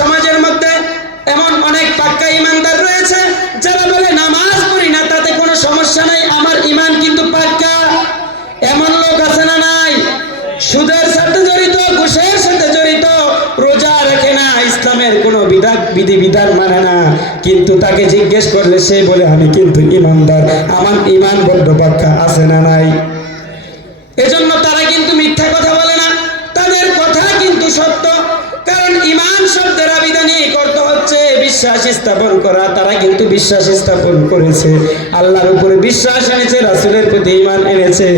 সমাজের মধ্যে এমন অনেক পাক্কা ইমানদার রয়েছে যারা বলে নামাজ পড়ি না তাতে কোনো সমস্যা নাই, আমার ইমান কিন্তু পাক্কা। এমন লোক আছে না নাই? সুদের সাথে জড়িত, ঘুষের সাথে জড়িত, রোজা রাখে না, ইসলামের কোনো বিধিবিধান মানে না, কিন্তু তাকে জিজ্ঞেস করলে সে বলে আমি কিন্তু ইমানদার, আমার ইমান বড্ড পাক্কা। আছে না নাই? এজন্য তারা কিন্তু মিথ্যা কথা বলে না, তাদের কথা কিন্তু সত্য। কারণ ইমান শব্দের আবিধানে করতে হচ্ছে বিশ্বাস স্থাপন করা। তারা কিন্তু বিশ্বাস স্থাপন করেছে, আল্লাহর উপরে বিশ্বাস এনেছে, রাসূলের প্রতি ঈমান এনেছে,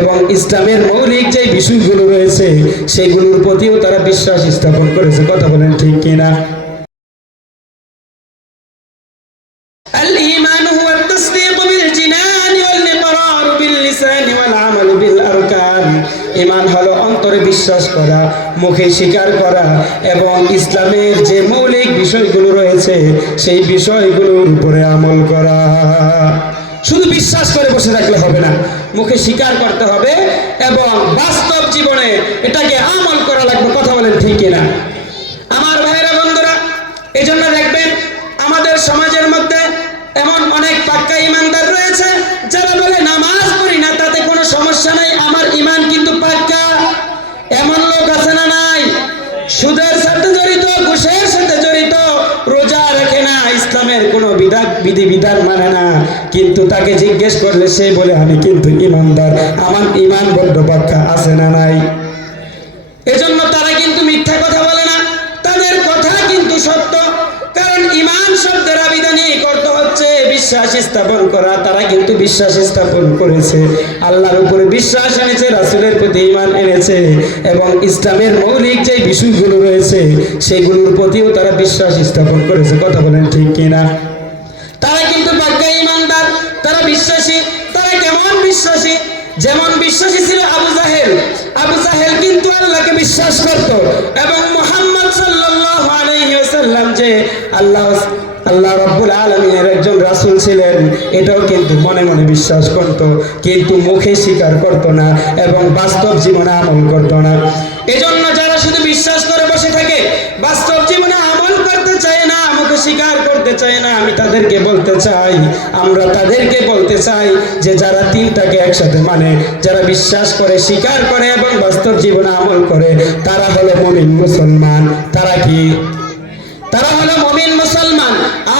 এবং ইসলামের মৌলিক যে বিষয়গুলো রয়েছে সেগুলোর প্রতিও তারা বিশ্বাস স্থাপন করেছে। কথা বলেন ঠিক কিনা? আল ঈমান হুয়া আত-তাসদীক বিল জিনান ওয়াল ইকরার বিল লিসান ওয়াল আমাল বিল আরকান। ঈমান হলো অন্তরে বিশ্বাস করা, মুখে স্বীকার করা, এবং ইসলামের যে মৌলিক বিষয়গুলো রয়েছে সেই বিষয়গুলোর উপরে আমল করা। শুধু বিশ্বাস করে বসে থাকলে হবে না, মুখে স্বীকার করতে হবে এবং বাস্তব জীবনে এটাকে আমল করা লাগবে। কথা বলেন ঠিক কিনা? আমার ভাইয়েরা, বন্ধুরা, এজন্য দেখবেন আমাদের সমাজের মধ্যে এমন অনেক পাক্কা ইমানদার রয়েছে যারা বলে নামাজ পড়ি না তাতে কোনো সমস্যা নাই, আমার ইমান কিন্তু পাক্কা। এমন লোক আছে না নাই? সুদের সাথে জড়িত, ঘুষের সাথে জড়িত, রোজা রাখে না, ইসলামের কোনো বিধিবিধান মানে না, কিন্তু তাকে জিজ্ঞেস করলে সে বলে আমি কিন্তু ইমানদার, আমার ইমান বড্ড পাক্কা। আছে না নাই? এজন্য তারা কিন্তু মিথ্যা কথা বলে না, তাদের কথা কিন্তু সত্য। কারণ ঈমান শব্দের আবিধানে করতে হচ্ছে বিশ্বাস স্থাপন করা। তারা কিন্তু বিশ্বাস স্থাপন করেছে, আল্লাহর উপরে বিশ্বাস এনেছে, রাসূলের প্রতি ঈমান এনেছে, এবং ইসলামের মৌলিক যে বিষয়গুলো রয়েছে সেগুলোর প্রতিও তারা বিশ্বাস স্থাপন করেছে। কথা বলেন ঠিক কিনা? তারা কিন্তু পাক্কা ঈমানদার, তারা বিশ্বাসী। তারা কেমন বিশ্বাসী? যেমন বিশ্বাসী ছিল আবু জাহেল। আবু জাহেল কিন্তু আল্লাহকে বিশ্বাস করত, এবং মুহাম্মদ সাল্লাল্লাহু আলাইহি ওয়াসাল্লাম যে আল্লাহ রাব্বুল আলামিনের একজন রাসূল ছিলেন এটাও কিন্তু মনে মনে বিশ্বাস করত, কিন্তু মুখে স্বীকার করত না এবং বাস্তব জীবনে আমল করত না। এজন্য যারা শুধু বিশ্বাস করে বসে থাকে, বাস্তব জীবনে আমল করতে চায় না, মুখে স্বীকার করতে চায় না, আমি তাদেরকে বলতে চাই, আমরা তাদেরকে বলতে চাই যে যারা তিনটাকে একসাথে মানে, যারা বিশ্বাস করে, স্বীকার করে এবং বাস্তব জীবনে আমল করে, তারা হলো মুমিন মুসলমান। তারা কি? তারা হলো মুমিন মুসলমান।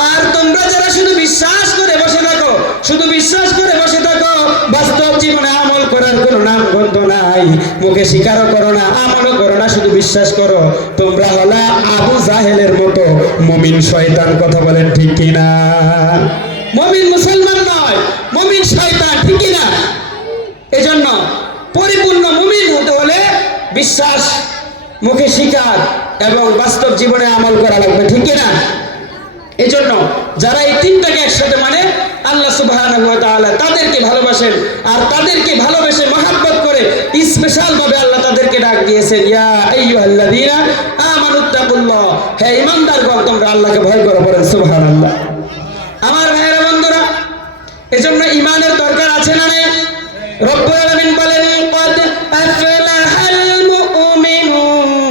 আর তোমরা যারা শুধু বিশ্বাস করে বসে থাকো, শুধু বিশ্বাস করে বসে থাকো, বাস্তব জীবনে আমল করার কোনো নাম গন্ধ নাই, মুখে স্বীকারও করো না, আমলও করো না, শুধু বিশ্বাস করো, তোমরা হলো আবু জাহেলের মতো মুমিন শয়তান। কথা বলেন ঠিক কিনা? মুমিন মুসলমান নয়, মুমিন শয়তান। ঠিক কিনা? এজন্য পরিপূর্ণ মুমিন হতে হলে বিশ্বাস, মুখে স্বীকার এবং বাস্তব জীবনে আমল করা লাগবে। ঠিক কিনা? এজন্য যারা এই তিনটাকে একসাথে মানে, আল্লাহ সুবহানাহু ওয়া তাআলা তাদেরকে ভালোবাসেন, আর তাদেরকে ভালোবেসে মহব্বত করে স্পেশাল ভাবে আল্লাহ তাদেরকে ডাক দিয়েছেন, ইয়া আইয়ুহাল্লাযীনা আমানুত্তাকুল্লাহ, হে ঈমানদারগণ তোমরা আল্লাহকে ভয় করো। বলেন সুবহানাল্লাহ। আমার ভাইয়েরা, বন্ধুরা, এজন্য ঈমানের দরকার আছে না নেই? রব্বুল আলামিন বলেন, ক্বাদ আফলাহাল মুমিনুন,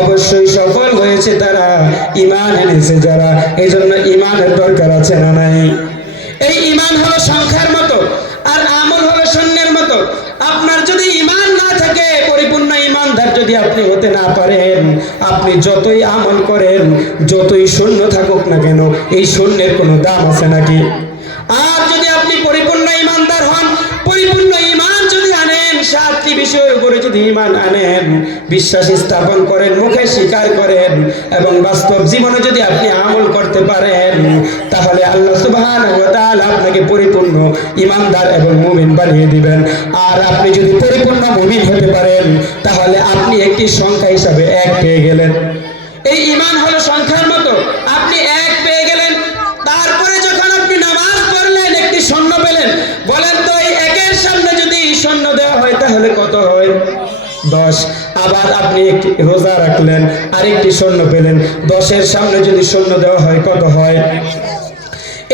অবশ্যই সফল হয়েছে তারা, ঈমান এনেছে যারা। এজন্য ঈমানের দরকার আছে না নাই? এই ঈমান হলো সংখ্যার মতো, আর আমল হলো শূন্যের মতো। আপনার যদি ঈমান না থাকে, পরিপূর্ণ ঈমানদার যদি আপনি হতে না পারেন, আপনি যতই আমল করেন, যতই শূন্য থাকুক না কেন, এই শূন্যের কোনো দাম আছে নাকি? আর যদি আপনি পরিপূর্ণ ঈমানদার হন, পরিপূর্ণ ঈমান যদি আনেন, সাতটি বিষয়ের উপরে যদি ঈমান আনেন, বিশ্বাস স্থাপন করেন, মুখে স্বীকার করেন এবং বাস্তব জীবনে যদি আপনি আমল করতে পারেন, তাহলে আল্লাহ সুবহানাহু ওয়া তাআলা আপনাকে পরিপূর্ণ ঈমানদার এবং মুমিন বানিয়ে দিবেন। আর আপনি যদি পরিপূর্ণ মুমিন হতে পারেন, তাহলে আপনি একটি সংখ্যা হিসাবে এক পেয়ে গেলেন। এই ঈমান হলো সংখ্যার মতো, আপনি এক পেয়ে গেলেন। তারপরে যখন আপনি নামাজ পড়লেন, একটি শূন্য পেলেন। বলেন তো, এই একের সামনে যদি শূন্য দেওয়া হয় তাহলে কত হয়? 10। আবার আপনি একটি রোজা রাখলেন, আরেকটি শূন্য পেলেন, 10-এর সামনে যদি শূন্য দেওয়া হয় কত হয়?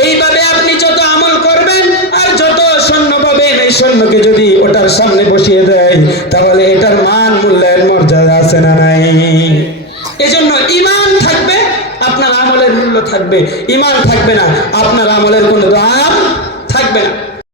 এইভাবে আপনি যত আমল করবেন আর যত শূন্য পাবেন, এই শূন্যকে যদি ওটার সামনে বসিয়ে দেয়, তাহলে এটার মান মূল্যের মর্যাদা আছে না নাই? এজন্য থাকবে, ইমান থাকবে না, আপনার আমলের কোনো